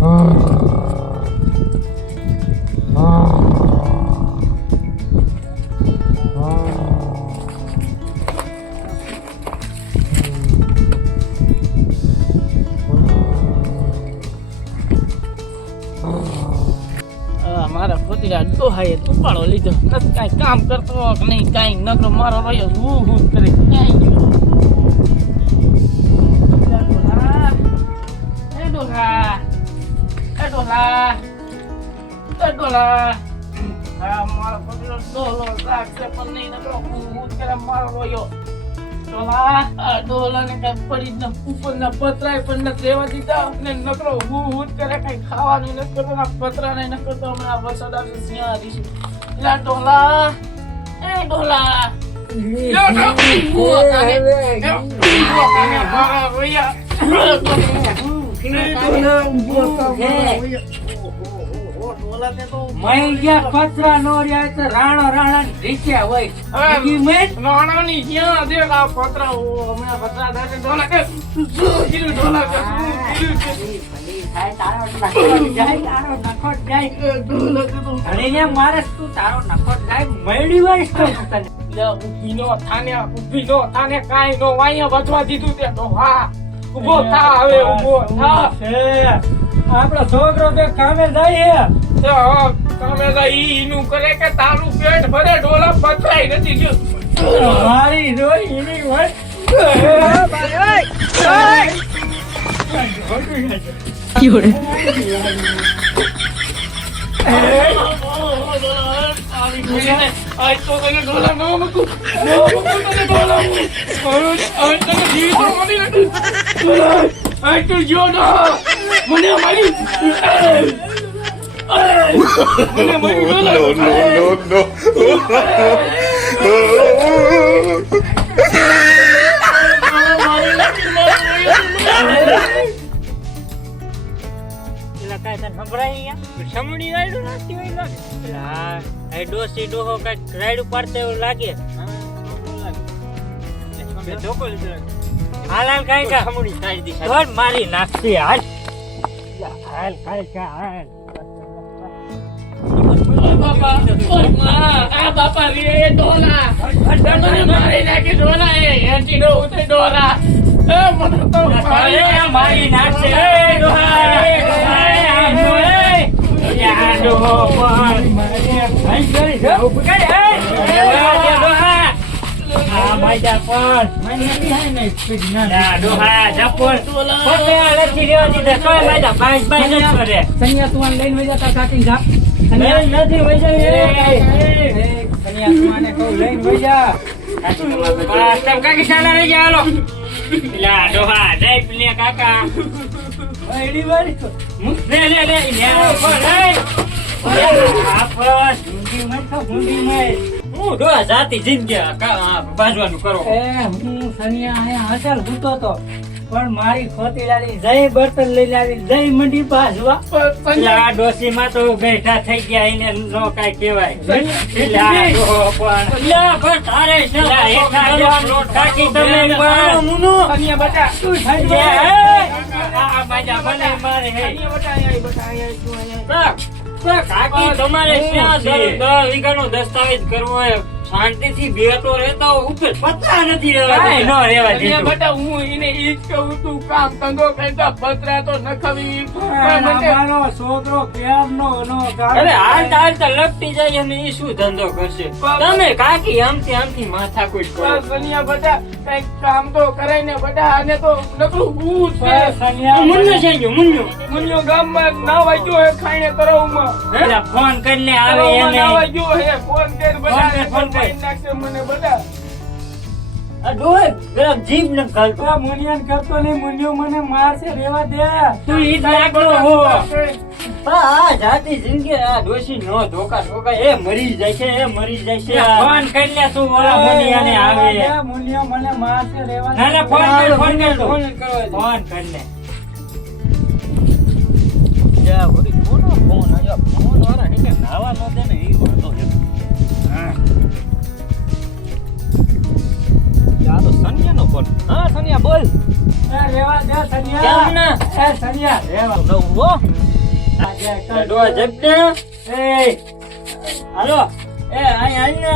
મારા ફોતીરા ડોહાએ ઉપાડો લીધો. નથી કાંઈ કામ કરતો કે નહીં, કાંઈ નકરો મારો રહ્યો હું હું કરે ક્યાંય ગયો? એ ડોહા આ મારો ફોતીરો ડોલો રાખશે પણ નહીં નકરો હું હું કરે મારો રહ્યો ડોલા આ ડોલાને કાંઈ પડી ન ઉપરના પતરાય પણ નથી રહેવા દીધા ને નકરો હું હું કરે કઈ ખાવાનું નથી કરતો ના પતરાને ન કરતો હમણાં વરસાદ આવશે સિંહ આવીશું લા ડોલા એ ડોલા મારા રોયા. તો મૈયા પતરા નો રહ્યા તો રાણો રાણા રીચ્યા હોય. હવે બીજી મેં નાણાંની ક્યાં દેખ આ પતરા ઓ, હમણાં પતરા થાય ડોલા કે શું કીધું ડોલા કે શું કીધું કે? એ, ડોલા કે તો મારે તું તારો નખો જાય મળી હોય તો તને. ઊભી નો થાને ઊભી નો થાને કાંઈ નો વાંયા વધવા દીધું તે તો હા. ઊભો થા હવે ઊભો થા. આપણો છોકરો કે કામે જાય તે તો ઈ ઈનું કરે કે તારું પેટ ભરે ડોલા પતરાય નથી ગયું. મારી રોઈ એની હોય. આજ તો તને ડોલા ન મૂકું. ન મૂકું તને ડોલા હું આજ તને જીવી તો મળી નથી. આજ તું જો ના મને મારી મને મારી આ- આ રાયડું પાડતા એવું લાગે. ધોકો લીધો. લાગે. હાલ હાલ કાંઈ કા. ધોર મારી નાખતી હાલ. હાલ કાંઈ કા હાલ. બાપા માં, આ બાપા રે મને મારી નાખી ડોલા એ હેઠી નો. એ ડોહા. ભાઈ કરી, માજા જપોર. પોતે નથી માજા લઈને વઈ જાવ, એ. કાકી શાળા લઈ જાઓ, હાલો. પેલા ડોહા, જય પેલા કાકા. લે, લે, લે, લે, લે. આ બસ, મત ખાઓ, મત. હું ડોહા જાતી જિંદગી આ કા- આ બાજવાનું તો. પણ મારી ખોતી લાવી જય બર્તન લઈ લાવી જય મંડી આ ડોસી માં તો બેઠા થઈ ગયા એને નો કાઈ કહેવાય. એટલે આ ડોહો પણ લ્યા, પણ તારે છે. લ્યા, એક હાથમાં લોટ કાઢી તમે પણ. કન્યા બટા લ્યા, એ. આ બાજા મને મારે હે. બટા અહીંયા અહીંયા અહીંયા તમારે દસ્તાવેજ કરવો હોય? શાંતિથી બેઠો રહેતો ઉપર પતરા નથી રહેવા નો રહેવા દે. બટા હું એને ઈ જ કહું તું કામ ધંધો કરતા પતરા તો નખવી. પણ નો નો અરે હાલ હાલ તો લપટી જાય અને ઈ શું ધંધો કરશે? તમે કાકી આમથી માથા કોઈ કરો. સનિયા બટા કંઈક કામ તો કરાય ને બટા આને તો નકરું હું છે. સનિયા મુન્નો છે ગયો મુન્નો. મુનિયો ગામમાં ના વાગ્યો હે ખાઈને તરવમાં. ફોન કરીને આવે એને. ના વાગ્યો હે ફોન કર બટા. ફોન નાખશે મને આ ડોહે પેલા જીભ ન કાઢતો મુનિયન કરતો નહીં મુનિયો મને મારશે રેવા દે. તું ઈ હો. આ જાતિ જિંદગી આ ડોશી નો ધોકા ધોકા એ મરી જાય છે એ મરી જાય છે. ફોન કરીને તું ઓલા મુનિયાને આવે. મુનિયો મને મારશે રેવા ના ના ફોન કર ફોન કર ફોન ફોન કર ને જા વળી કોનો ફોન? આયો ફોન વાળા હેને નાવા ન દે ને ઈ વાંધો છે. હા. આ તો સનિયાનો ફોન હા સનિયા બોલ. એ રેવા દે કેમ ના એ સનિયા. રેવા જગદે એ હાલો. એ અહીં આવીને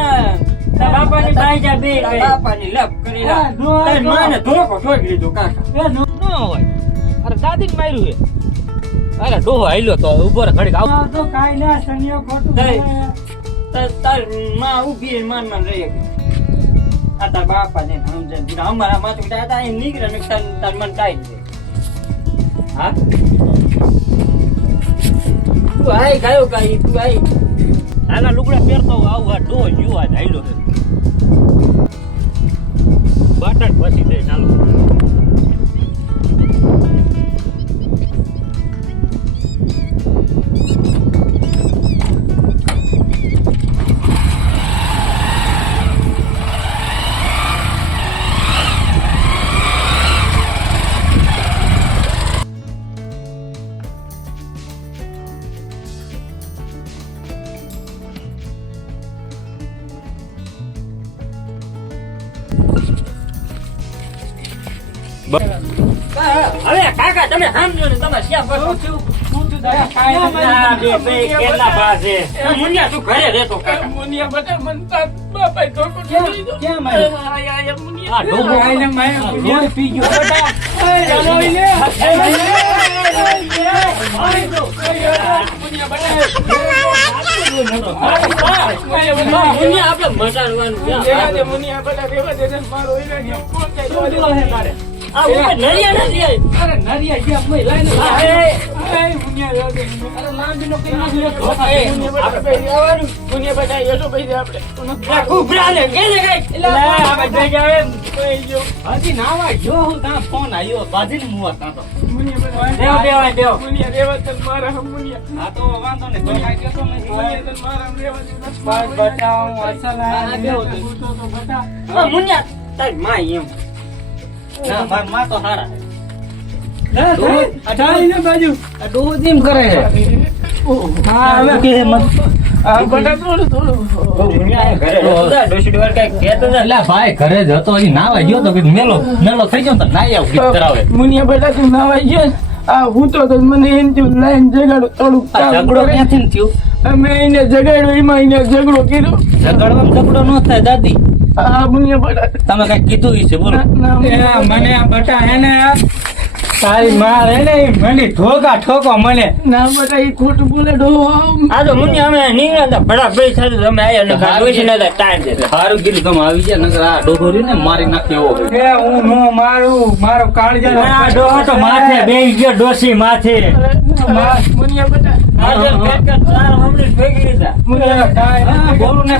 તારા બાપાની બાઈ જા બે બાપાની લપ કરી લા. ડોહા, માને ધોકો ઠોકી લીધો કાકા. એ નો- હોય. અરે માર્યું ડોહો આયલો તો ઊભો રે ઘડીક આવ. તો કાઈ ના સનિયો ખોટું. તાર તારમાં ઊભી માન માન રહી ગઈ. આ તાર બાપા ને સમજે અમારા માથું દાદા અહીં નીકળે નુકસાન તાર મન કાઈ દે હા? તું આય, ગાયો કાઈ તું આય. નાના લુગડા પહેરતો આવું આ ડો આજ આયલો છે. બાટણ પછી દે ચાલો. હવે કાકા તમે સમજો ને તમે ક્યાં બસો શું થયું દાદા? કાંઈ બે બે કેટલા ભા મુનિયા તું ઘરે રહેતો કાકા મુનિયા બધા મનતા બાપાએ ધોકો દીધો. આયા, મુનિયા. આ ડોહો કાંઈ ને માર્યો, પી ગયો. ચાલો, ઈ લે. મુનિયા આપણે મટાડવાનું છે. રેવા દે, મુનિયા બધા રેવા દે, મારો ઈલા કોણ? રેવા દે. આ ઉપર નરિયા નથી અરે નરિયા ગયા, મય લાઈને હા, લાય. એ, એ મુનિયા રહેવા દે. અરે કઈ નાખ લે. મુનિયા આવવાનું. મુનિયા બધા યશો ભાઈ છે આપણે. આ કૂતરા ને કેને લે, આપણે જઈ જાવ એમ. જો. હજી નાવા જો હું ત્યાં ફોન આવ્યો બાજીને મુવા તો. દેવ, દેવ, દેવ. મુનિયા રેવા દે, મારા હમ મુનિયા. હા તો વાંધો નહીં કોઈ કાંઈ કહેતો નથી. મુનિયા દે, મારા હમ રેવા બસ બસ અસલ આ હા, તો. બૂટો તો બતાવ. હા, મુનિયા તારી માં એમ ના મારમાં તો હારા ઘરે નાવા ગયો તો મેલો મેલો થઈ ગયો તો નાઈ આવ કરાવે. મુનિયા બધા તું ગયો આ હું તો મને એમ થયું લાઈન જગાડું થોડુંક ઝઘડો ક્યાંથી થયું? અમે એને જગાડ્યો એમાં એને ઝઘડો કર્યો. ઝઘડવામાં ઝઘડો ન થાય દાદી. આ મુનિયા બધા તમે કઈ કીધું ઈ છે બોલો ના, ના, એ આ મને આ બટા હે ને આ તારી માં રે ને મને ઠોકા ઠોકો મને. ના બધા એ ખોટું બોલે ડોહો આ તો મુનિયા અમે નીકળ્યા હતા ભડા ભાઈ સાથે તમે આયા ને હારું છે ને ટાઈમ દેતા સારું કીધું તમે આવી ગયા નકર આ ડોહો રહ્યો ને મારી નાખી એવો. એ હું નો મારું મારો કાળજા આ ડોહો તો માથે બેહી ગયો ડોસી માથે. મુનિયા બધા. આજે પેટ કે ચાર હમણાં ભેગી લીધા મુનિયા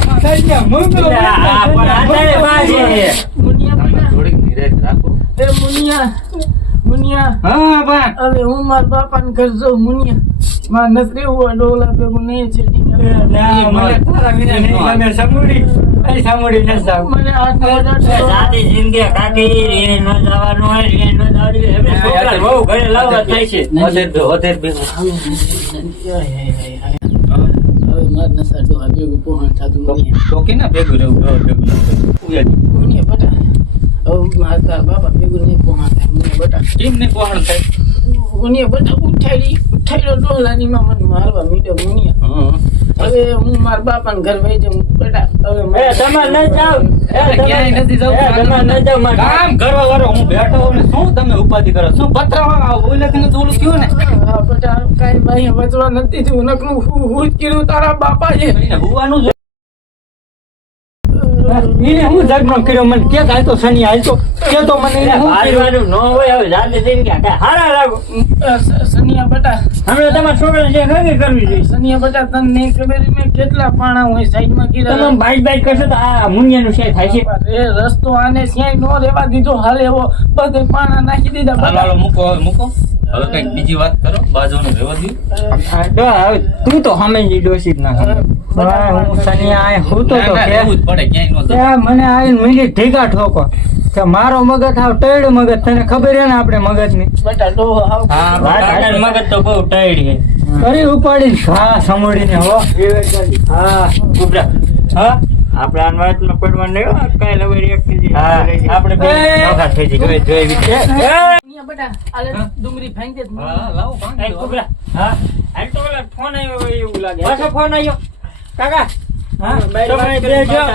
મુનિયા હા બા. હવે હું મારા બાપાને ઘર જાઉં મુનિયા. મારે નથી રહેવું ડોલા ભેગું નહીં છે નસા ભેગું રહેવું? ભેગું ના થવું. ઉયાજી. મુનિયા બટા હવે મારે તારા બાપા ભેગું નહીં પહોંચ થાય બટા કેમ નહીં પહોંચ થાય બટા ઉઠાડી ઉઠાડ્યો ડોલાની માં મને મારવા મીડો મુનિયા. હવે હું મારા બાપાને ઘર વહી જાઉં બટા હવે એ ન જાવ. ક્યાંય નથી જવું. એ ન જાવ કામ કરવા વાળો હું બેઠો હોઉં ને શું તમે ઉપાધિ કરો? શું પથરા ઓલે કે ઓલું થયું ને? બટા ભાઈ વચવા નથી થયું નકરું હું હું જ કર્યું તારા બાપા છે હુવાનું એને હું ઝઘડો કર્યો? મને કે થાય તો શનિ હાલ તો કે તો મને એને હું કર્યું? ન હોય હવે જાતે જઈને કે હારા લાગો. સનિયા બટા હવે તમારા છોકરા જે ખરી કરવી જોઈએ. સનિયા બટા તને નહીં ખબર મે કેટલા પાણા હોય સાઈડમાં તમે કીધા બાઈક બાઈક કરશો તો આ મુનિયાનું શેર થાય છે. એ રસ્તો આને ક્યાંય નો રેવા દીધો. હાલ એવો બધે પાણા નાખી દીધા હાલો હાલો મૂકો મૂકો. હવે કંઈક બીજી વાત કરો બાજુનું હા, હવે તું તો સમજી જ ના સમજ. હા, હું હું મારો મગજ ટયડું મગજ તને ખબર હે ને આપણે મગજની હા, મગજ તો બહુ ટાઈડ છે કરી ઉપાડી ઘા સમોડીને હો. હા. હા. આપણે આ વાતમાં પડવા નહીં કઈ કાંઈ એક હા આપણે જોઈ જોઈ. વિશે સનિયા આલે ડુંગળી ફેંકી દે હા લાવો એ પાંચ હા? હાલ તો ફોન આવ્યો એવું લાગે. પાછો ફોન આવ્યો. કાકા બેટા છે. બેટા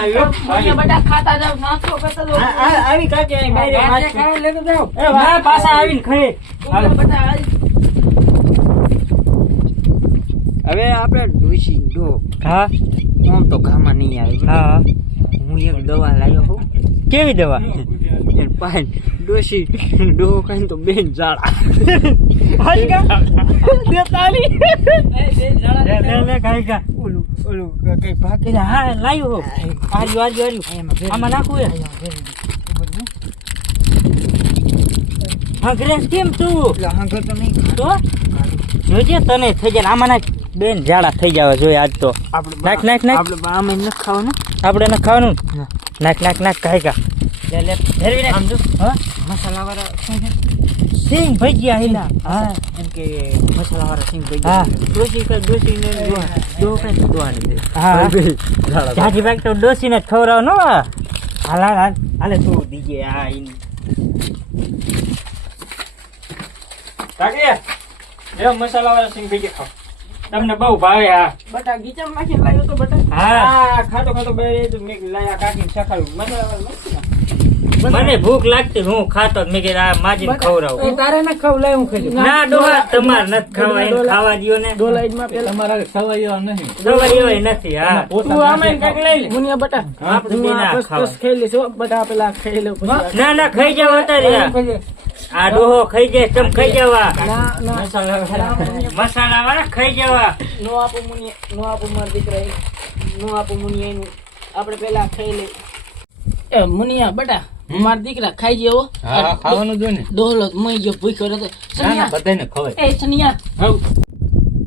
આઈ. હવે આપણે ડુસી ડો હા? આમ તો ઘામાં નહીં આવે. હા. હું એક દવા લાવ્યો હું કેવી દવા? એ પાન ડોસી ડો કઈ તો બેન ઝાડા. હાજી કા દેતાલી લે લે લે ખાઈ કા ઓલું ઓલું કઈ ભાગ હા લાવ્યો આર્યું આર્યું આર્યું આમાં નાખું એ. હા ગ્રેસ કેમ તું? હાંગર તો નહીં તો? જોજે તને થઈ જાય આમાં નાખ. બેન ઝાડા થઈ જવા જોઈએ આજ તો. નાખ નાખ નાખ. આપણે આમે ન ખાવાનું? આપણે ન ખાવાનું? નાખ નાખ નાખ ખાઈ કા લે લે ફેરવી નાખ હા? મસાલા શું છે? સિંગ ભજીયા હિલા હા. એમ કે મસાલા સિંગ ભાઈ. ડોસી ડોસી ને ડો કઈ દે. હા. જાજી બાગ તો ડોસીને જ ખવડાવ નો હાલ હાલ હાલ. હાલે તું દીજે આ ઈન. કાકી એ મસાલા સિંગ ભેગી ખાવ તમને બહુ ભાવે હા બટા ગીચમ નાખીને લાવ્યો તો બટા. હા. ખાતો ખાતો બે મેં લાયા કાકી સખાડું મસાલા વાળા મસ્ત ના. મને ભૂખ લાગતી હું ખાતો મેં કીધું આ માજી ખવડાવું. તારે ના ખાવ લાય હું ખાઈ ના ડોહા તમાર નથી ખાવા એને ખાવા દ્યો ને. ડોલાઈડમાં પેલા તમારા સવાયો નહીં. એવાય નથી હા. તું આમે કાંઈક લઈ લે. મુનિયા બટા આપણે ના ખાવા. બસ ખાઈ લેશો બટા પેલા ખાઈ લે ના ના ખાઈ જાવ અત્યારે. આ ડોહો ખાઈ જાય તમ ખાઈ જવા. ના ના. મસાલા વાળા ખાઈ જવા. નો આપો મુનિયા નો આપો મારા દીકરા નો આપો મુનિયા આપણે પેલા ખાઈ લઈ એ મુનિયા બટા મારા દીકરા ખાઈ જેવો હા. ખાવાનું જો ને? ડોલો મઈ જો ભૂખ્યો રહેતો. સનિયા. બધાને ખવાય. એ સનિયા.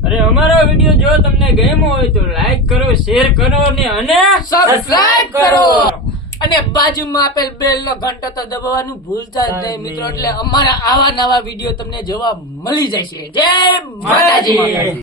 અરે અમારો વીડિયો જો તમને ગમ્યો હોય તો લાઈક કરો શેર કરો ને અને સબસ્ક્રાઇબ કરો. અને બાજુમાં આપેલ બેલ નો ઘંટો તો દબાવવાનું ભૂલતા જ નહીં મિત્રો. એટલે અમારા આવા નવા વીડિયો તમને જોવા મળી જશે. જય માતાજી.